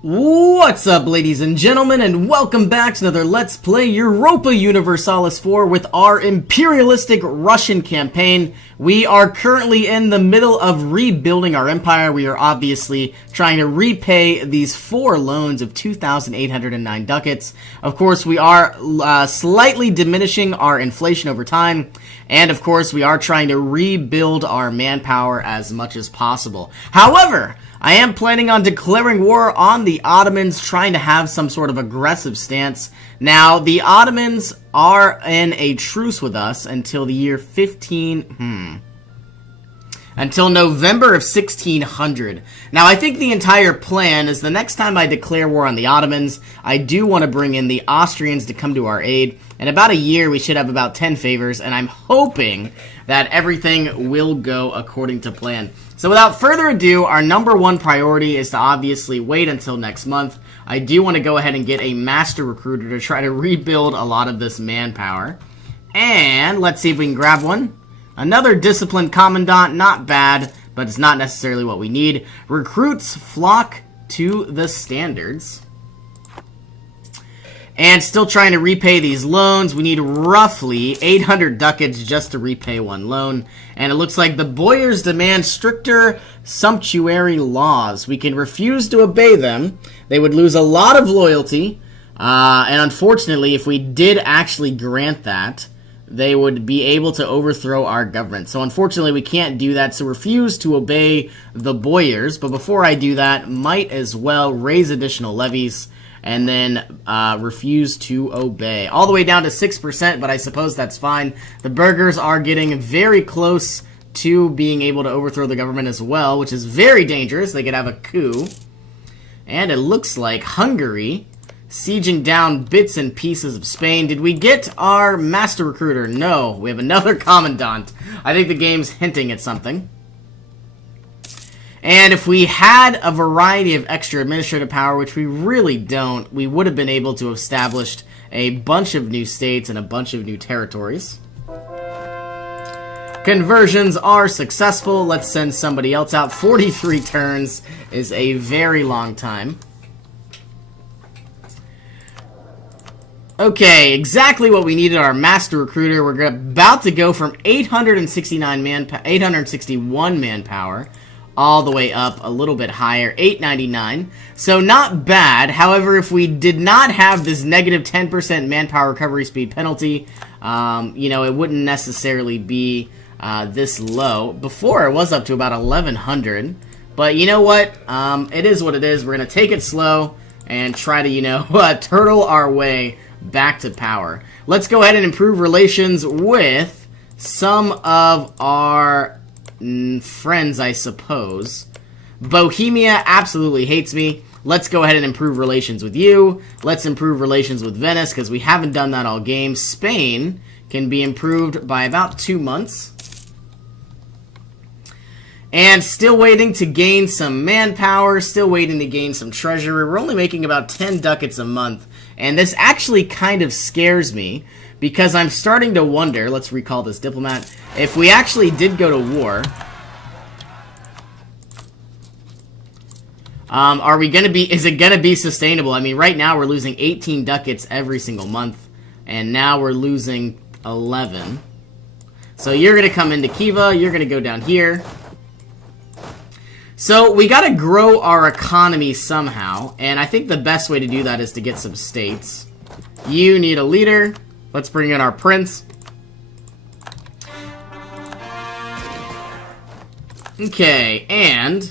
What's up, ladies and gentlemen, and welcome back to another Let's Play Europa Universalis 4 with our imperialistic Russian campaign. We are currently in the middle of rebuilding our empire. We are obviously trying to repay these 4 loans of 2,809 ducats. Of course, we are slightly diminishing our inflation over time, and of course, we are trying to rebuild our manpower as much as possible. However, I am planning on declaring war on the Ottomans, trying to have some sort of aggressive stance. Now, the Ottomans are in a truce with us until the year until November of 1600. Now, I think the entire plan is the next time I declare war on the Ottomans, I do want to bring in the Austrians to come to our aid. In about a year, we should have about 10 favors, and I'm hoping that everything will go according to plan. So without further ado, our number one priority is to obviously wait until next month. I do want to go ahead and get a master recruiter to try to rebuild a lot of this manpower. And let's see if we can grab one. Another disciplined commandant, not bad, but it's not necessarily what we need. Recruits flock to the standards. And still trying to repay these loans. We need roughly 800 ducats just to repay one loan. And it looks like the boyars demand stricter sumptuary laws. We can refuse to obey them. They would lose a lot of loyalty. And unfortunately, if we did actually grant that, they would be able to overthrow our government. So unfortunately, we can't do that. So refuse to obey the boyars. But before I do that, might as well raise additional levies. And then refuse to obey. All the way down to 6%, but I suppose that's fine. The burghers are getting very close to being able to overthrow the government as well, which is very dangerous. They could have a coup. And it looks like Hungary sieging down bits and pieces of Spain. Did we get our master recruiter? No, we have another commandant. I think the game's hinting at something. And if we had a variety of extra administrative power, which we really don't, we would have been able to have established a bunch of new states and a bunch of new territories. Conversions are successful. Let's send somebody else out. 43 turns is a very long time. Okay, exactly what we needed, our master recruiter. We're about to go from 861 manpower all the way up a little bit higher, 899. So not bad. However, if we did not have this negative 10% manpower recovery speed penalty, you know, it wouldn't necessarily be this low. Before, it was up to about 1100. But you know what? It is what it is. We're going to take it slow and try to, you know, turtle our way back to power. Let's go ahead and improve relations with some of our friends, I suppose. Bohemia absolutely hates me. Let's go ahead and improve relations with you. Let's improve relations with Venice, because we haven't done that all game. Spain can be improved by about 2 months. And still waiting to gain some manpower, still waiting to gain some treasury. We're only making about 10 ducats a month. And this actually kind of scares me, because I'm starting to wonder, let's recall this diplomat, if we actually did go to war, are we gonna be, is it gonna be sustainable? I mean, right now we're losing 18 ducats every single month, and now we're losing 11. So you're gonna come into Kiva, you're gonna go down here. So we gotta grow our economy somehow, and I think the best way to do that is to get some states. You need a leader. Let's bring in our prince. Okay, and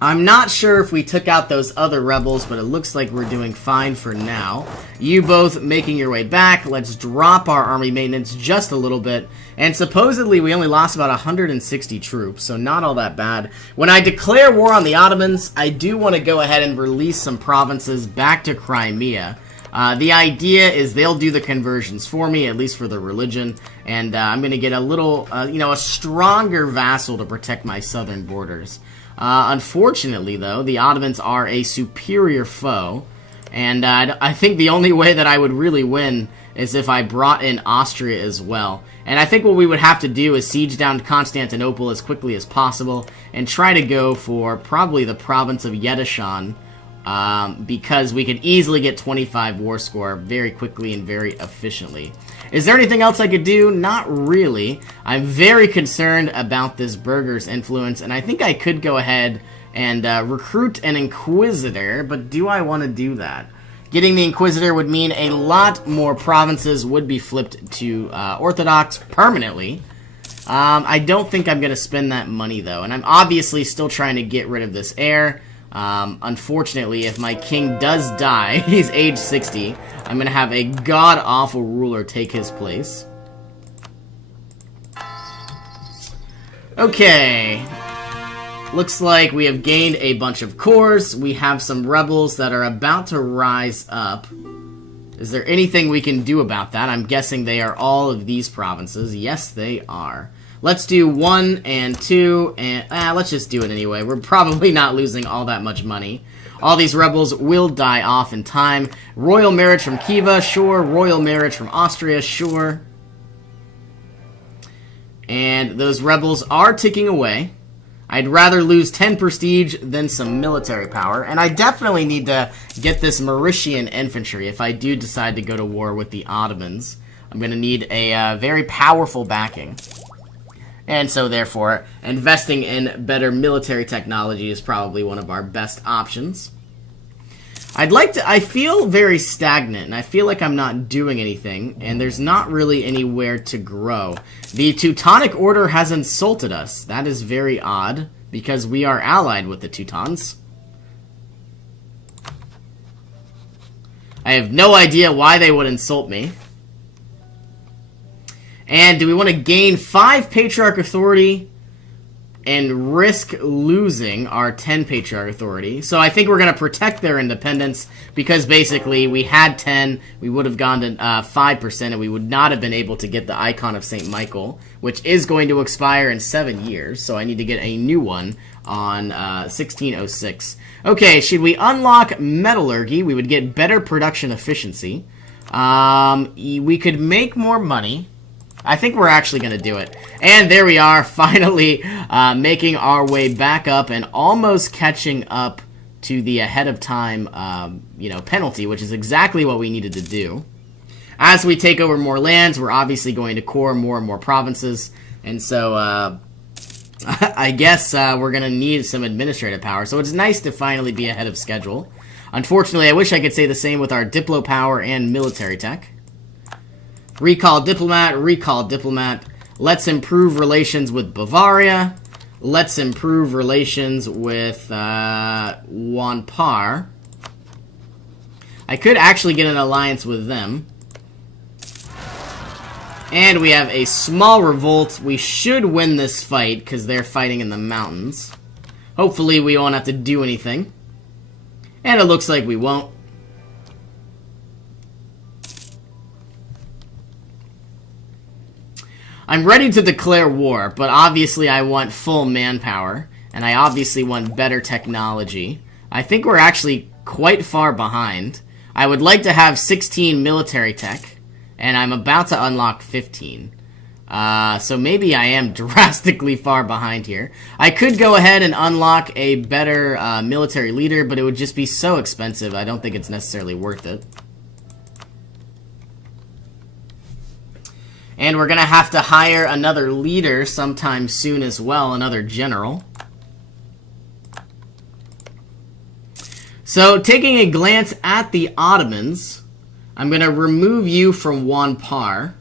I'm not sure if we took out those other rebels, but it looks like we're doing fine for now. You both making your way back. Let's drop our army maintenance just a little bit. And supposedly we only lost about 160 troops, so not all that bad. When I declare war on the Ottomans, I do want to go ahead and release some provinces back to Crimea. The idea is they'll do the conversions for me, at least for the religion, and I'm going to get a little, you know, a stronger vassal to protect my southern borders. Unfortunately, though, the Ottomans are a superior foe, and I think the only way that I would really win is if I brought in Austria as well. And I think what we would have to do is siege down Constantinople as quickly as possible, and try to go for probably the province of Yedishan, because we could easily get 25 war score very quickly and very efficiently. Is there anything else I could do? Not really. I'm very concerned about this burgher's influence, and I think I could go ahead and recruit an Inquisitor, but do I want to do that? Getting the Inquisitor would mean a lot more provinces would be flipped to Orthodox permanently. I don't think I'm going to spend that money, though, and I'm obviously still trying to get rid of this heir. Unfortunately, if my king does die, he's age 60, I'm going to have a god-awful ruler take his place. Okay. Looks like we have gained a bunch of cores. We have some rebels that are about to rise up. Is there anything we can do about that? I'm guessing they are all of these provinces. Yes, they are. Let's do 1 and 2, and let's just do it anyway. We're probably not losing all that much money. All these rebels will die off in time. Royal marriage from Khiva, sure. Royal marriage from Austria, sure. And those rebels are ticking away. I'd rather lose 10 prestige than some military power, and I definitely need to get this Mauritian infantry if I do decide to go to war with the Ottomans. I'm going to need a very powerful backing. And so, therefore, investing in better military technology is probably one of our best options. I feel very stagnant, and I feel like I'm not doing anything, and there's not really anywhere to grow. The Teutonic Order has insulted us. That is very odd, because we are allied with the Teutons. I have no idea why they would insult me. And do we want to gain 5 Patriarch Authority and risk losing our 10 Patriarch Authority? So I think we're going to protect their independence because basically we had 10, we would have gone to 5%, and we would not have been able to get the Icon of St. Michael, which is going to expire in 7 years, so I need to get a new one on 1606. Okay, should we unlock Metallurgy? We would get better production efficiency. We could make more money. I think we're actually going to do it. And there we are, finally making our way back up and almost catching up to the ahead of time penalty, which is exactly what we needed to do. As we take over more lands, we're obviously going to core more and more provinces. And so I guess we're going to need some administrative power. So it's nice to finally be ahead of schedule. Unfortunately, I wish I could say the same with our Diplo power and military tech. Recall diplomat, recall diplomat. Let's improve relations with Bavaria. Let's improve relations with Wanpar. I could actually get an alliance with them. And we have a small revolt. We should win this fight because they're fighting in the mountains. Hopefully we won't have to do anything. And it looks like we won't. I'm ready to declare war, but obviously I want full manpower, and I obviously want better technology. I think we're actually quite far behind. I would like to have 16 military tech, and I'm about to unlock 15. So maybe I am drastically far behind here. I could go ahead and unlock a better military leader, but it would just be so expensive. I don't think it's necessarily worth it. And we're going to have to hire another leader sometime soon as well, another general. So, taking a glance at the Ottomans, I'm going to remove you from Wanpar.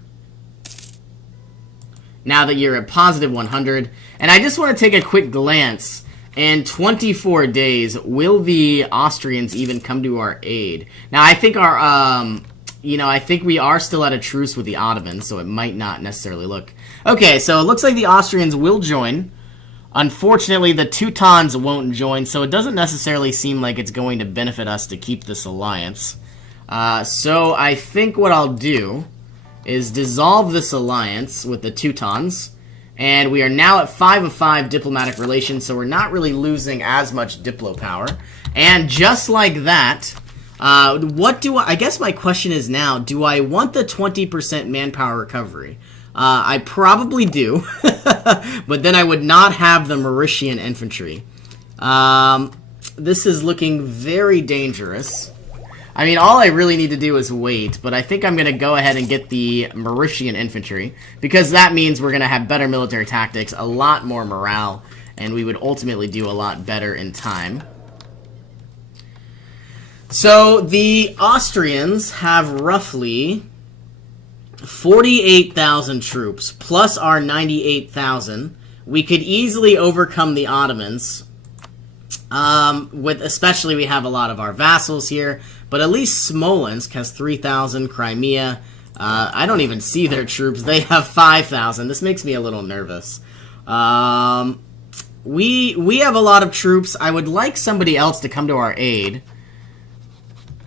Now that you're at positive 100. And I just want to take a quick glance. In 24 days, will the Austrians even come to our aid? Now, I think our... I think we are still at a truce with the Ottomans, so it might not necessarily look... Okay, so it looks like the Austrians will join. Unfortunately, the Teutons won't join, so it doesn't necessarily seem like it's going to benefit us to keep this alliance. So I think what I'll do is dissolve this alliance with the Teutons, and we are now at 5 of 5 diplomatic relations, so we're not really losing as much Diplo power. And just like that... I guess my question is now, do I want the 20% manpower recovery? I probably do, but then I would not have the Mauritian infantry. this is looking very dangerous. I mean, all I really need to do is wait, but I think I'm going to go ahead and get the Mauritian infantry, because that means we're going to have better military tactics, a lot more morale, and we would ultimately do a lot better in time. So, the Austrians have roughly 48,000 troops, plus our 98,000. We could easily overcome the Ottomans. Especially we have a lot of our vassals here, but at least Smolensk has 3,000, Crimea, I don't even see their troops, they have 5,000, this makes me a little nervous. We have a lot of troops, I would like somebody else to come to our aid.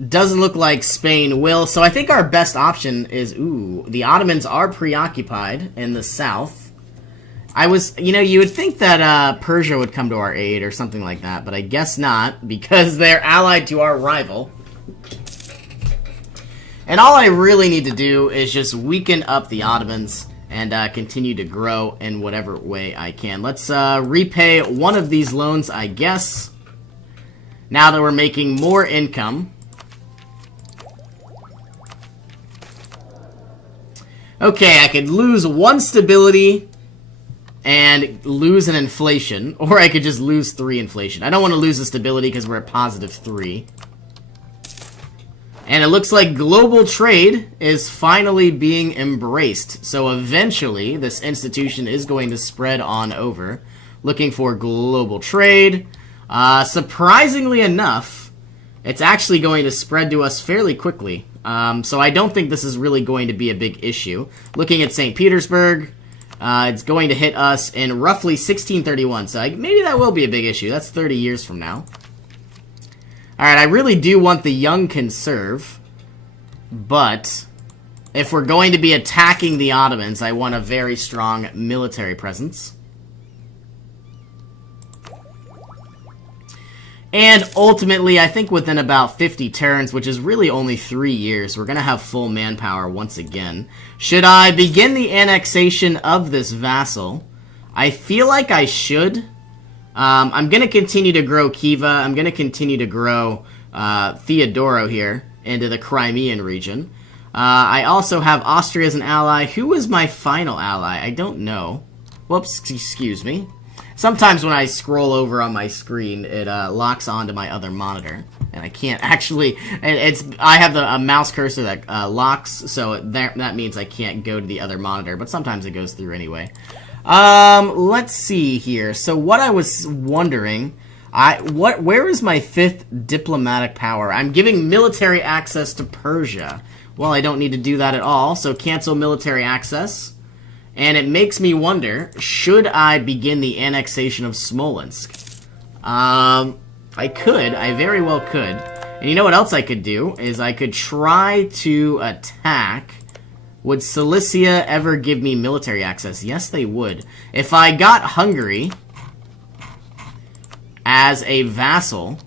Doesn't look like Spain will, so I think our best option is, the Ottomans are preoccupied in the south. You would think that Persia would come to our aid or something like that, but I guess not, because they're allied to our rival. And all I really need to do is just weaken up the Ottomans and continue to grow in whatever way I can. Let's repay one of these loans, I guess, now that we're making more income. Okay, I could lose one stability and lose an inflation, or I could just lose 3 inflation. I don't want to lose the stability because we're at positive 3. And it looks like global trade is finally being embraced. So eventually, this institution is going to spread on over. Looking for global trade. Surprisingly enough, it's actually going to spread to us fairly quickly. So I don't think this is really going to be a big issue. Looking at St. Petersburg, it's going to hit us in roughly 1631, so maybe that will be a big issue. That's 30 years from now. Alright, I really do want the young conserve, but if we're going to be attacking the Ottomans, I want a very strong military presence. And ultimately, I think within about 50 turns, which is really only 3 years, we're going to have full manpower once again. Should I begin the annexation of this vassal? I feel like I should. I'm going to continue to grow Khiva. I'm going to continue to grow Theodoro here into the Crimean region. I also have Austria as an ally. Who was my final ally? I don't know. Whoops, excuse me. Sometimes when I scroll over on my screen, it locks onto my other monitor, and I can't actually. I have a mouse cursor that locks, so that means I can't go to the other monitor. But sometimes it goes through anyway. Let's see here. So what I was wondering, where is my 5th diplomatic power? I'm giving military access to Persia. Well, I don't need to do that at all. So cancel military access. And it makes me wonder, should I begin the annexation of Smolensk? I could. I very well could. And you know what else I could do? Is I could try to attack. Would Cilicia ever give me military access? Yes, they would. If I got Hungary as a vassal,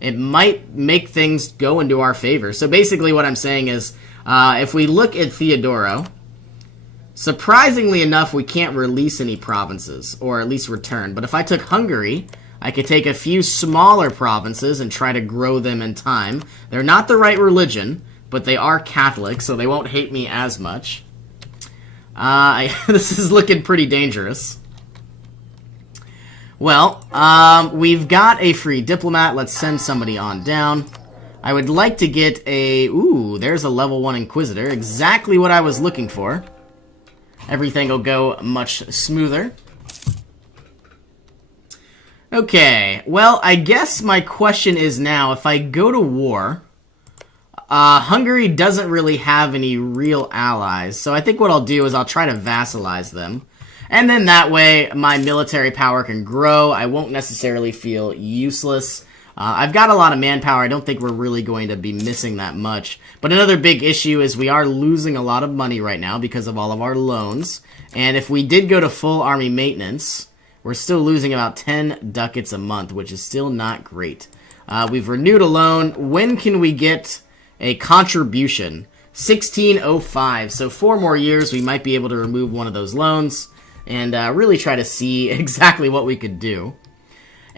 it might make things go into our favor. So basically what I'm saying is, if we look at Theodoro, surprisingly enough, we can't release any provinces, or at least return. But if I took Hungary, I could take a few smaller provinces and try to grow them in time. They're not the right religion, but they are Catholic, so they won't hate me as much. This is looking pretty dangerous. Well, we've got a free diplomat. Let's send somebody on down. I would like to get a... Ooh, there's a level 1 Inquisitor. Exactly what I was looking for. Everything will go much smoother. Okay, well, I guess my question is now, if I go to war, Hungary doesn't really have any real allies, so I think what I'll do is I'll try to vassalize them. And then that way, my military power can grow. I won't necessarily feel useless. I've got a lot of manpower. I don't think we're really going to be missing that much. But another big issue is we are losing a lot of money right now because of all of our loans. And if we did go to full army maintenance, we're still losing about 10 ducats a month, which is still not great. We've renewed a loan. When can we get a contribution? 1605. So 4 more years, we might be able to remove one of those loans and really try to see exactly what we could do.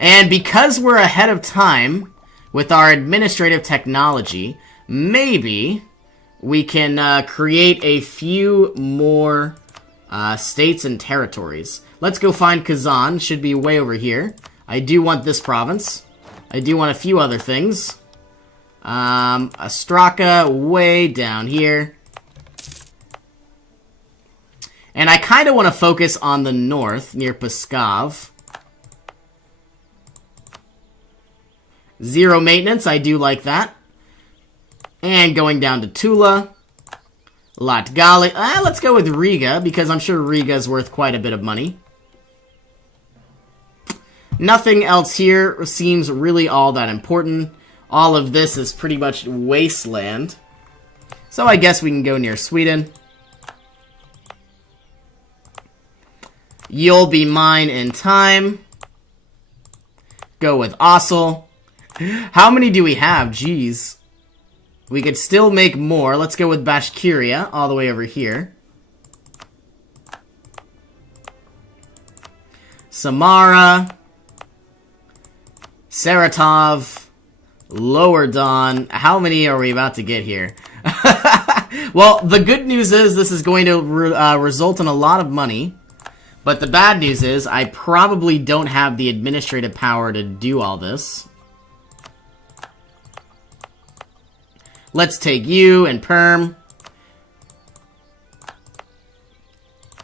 And because we're ahead of time with our administrative technology, maybe we can create a few more states and territories. Let's go find Kazan. Should be way over here. I do want this province. I do want a few other things. Astraka way down here. And I kind of want to focus on the north, near Pskov. 0 maintenance, I do like that. And going down to Tula. Latgali. Let's go with Riga, because I'm sure Riga is worth quite a bit of money. Nothing else here seems really all that important. All of this is pretty much wasteland. So I guess we can go near Sweden. You'll be mine in time. Go with Ossel. How many do we have? Jeez. We could still make more. Let's go with Bashkiria, all the way over here. Samara. Saratov. Lower Don. How many are we about to get here? Well, the good news is this is going to result in a lot of money. But the bad news is I probably don't have the administrative power to do all this. Let's take you and Perm.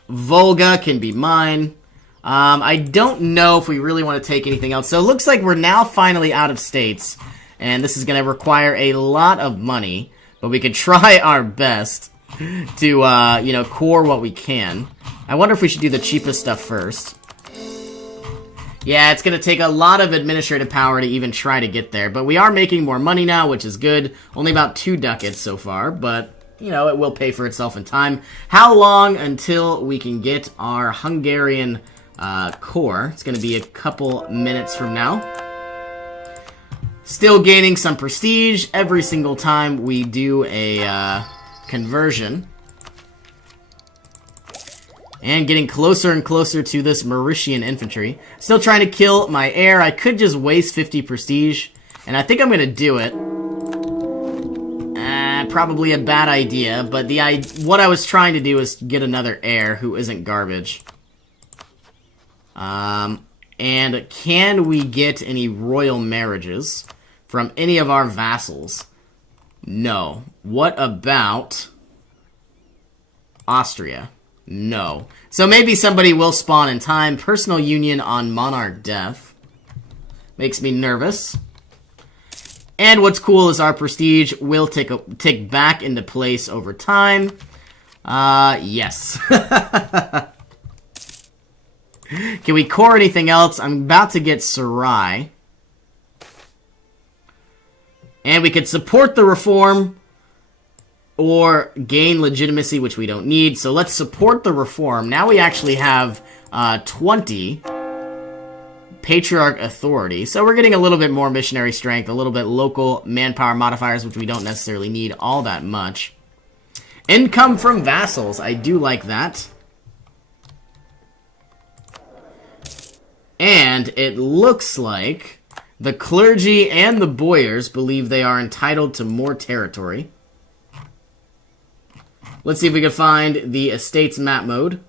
Volga can be mine. I don't know if we really want to take anything else. So it looks like we're now finally out of states. And this is going to require a lot of money. But we could try our best to, you know, core what we can. I wonder if we should do the cheapest stuff first. Yeah, it's going to take a lot of administrative power to even try to get there. But we are making more money now, which is good. Only about 2 ducats so far, but, you know, it will pay for itself in time. How long until we can get our Hungarian core? It's going to be a couple minutes from now. Still gaining some prestige every single time we do a conversion. And getting closer and closer to this Mauritian infantry. Still trying to kill my heir. I could just waste 50 prestige. And I think I'm going to do it. Probably a bad idea. But what I was trying to do is get another heir who isn't garbage. And can we get any royal marriages from any of our vassals? No. What about Austria? No. So maybe somebody will spawn in time. Personal union on monarch death. Makes me nervous. And what's cool is our prestige will tick back into place over time. Yes. Can we core anything else? I'm about to get Sarai. And we could support the reform or gain legitimacy, which we don't need. So let's support the reform. Now we actually have 20 patriarch authority. So we're getting a little bit more missionary strength, a little bit local manpower modifiers, which we don't necessarily need all that much. Income from vassals. I do like that. And it looks like the clergy and the boyars believe they are entitled to more territory. Let's see if we can find the estates map mode.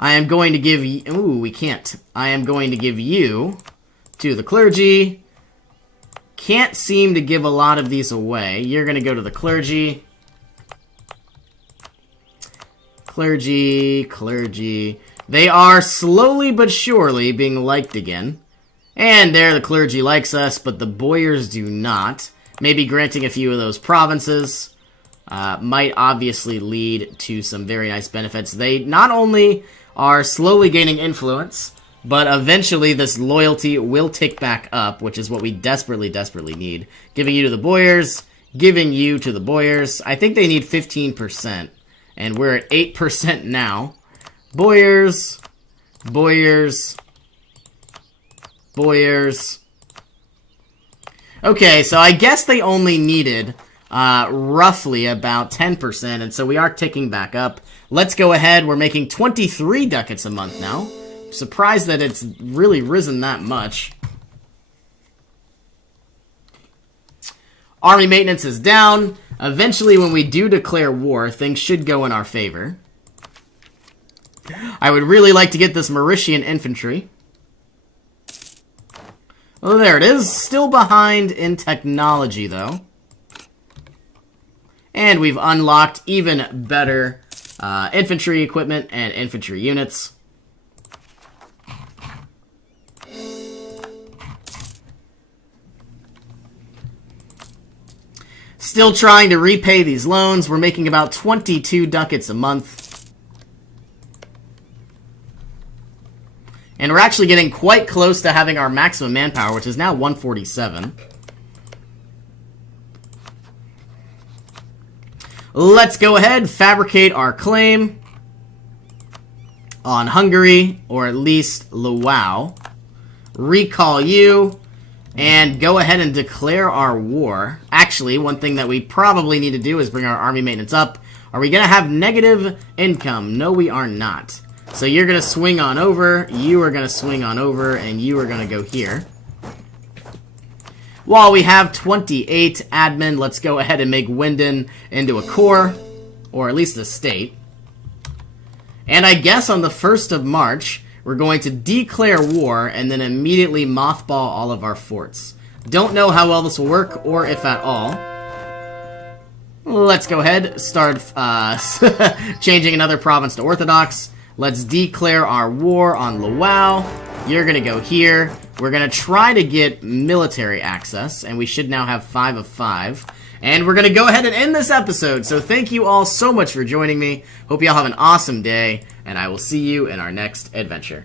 I am going to give you... Ooh, we can't. I am going to give you to the clergy. Can't seem to give a lot of these away. You're going to go to the clergy. Clergy. They are slowly but surely being liked again. And there, the clergy likes us, but the boyars do not. Maybe granting a few of those provinces might obviously lead to some very nice benefits. They not only are slowly gaining influence, but eventually this loyalty will tick back up, which is what we desperately need. Giving you to the boyars, giving you to the boyars. I think they need 15%, and we're at 8% now. Boyars. Okay, so I guess they only needed roughly about 10%, and so we are ticking back up. Let's go ahead. We're making 23 ducats a month now. surprised that it's really risen that much. Army maintenance is down. Eventually, when we do declare war, things should go in our favor. I would really like to get this Mauritian infantry. Oh, there it is. Still behind in technology, though. And we've unlocked even better infantry equipment and infantry units. Still trying to repay these loans. We're making about 22 ducats a month. And we're actually getting quite close to having our maximum manpower, which is now 147. Let's go ahead, fabricate our claim on Hungary, or at least Luau. Recall you. And go ahead and declare our war. Actually, one thing that we probably need to do is bring our army maintenance up. Are we going to have negative income? No, we are not. So you're going to swing on over, you are going to swing on over, and you are going to go here. While we have 28 admin, let's go ahead and make Winden into a core, or at least a state. And I guess on the 1st of March... we're going to declare war and then immediately mothball all of our forts. Don't know how well this will work, or if at all. Let's go ahead, start changing another province to Orthodox. Let's declare our war on Luau. You're going to go here. We're going to try to get military access, and we should now have 5 of 5. And we're going to go ahead and end this episode. So thank you all so much for joining me. Hope you all have an awesome day, and I will see you in our next adventure.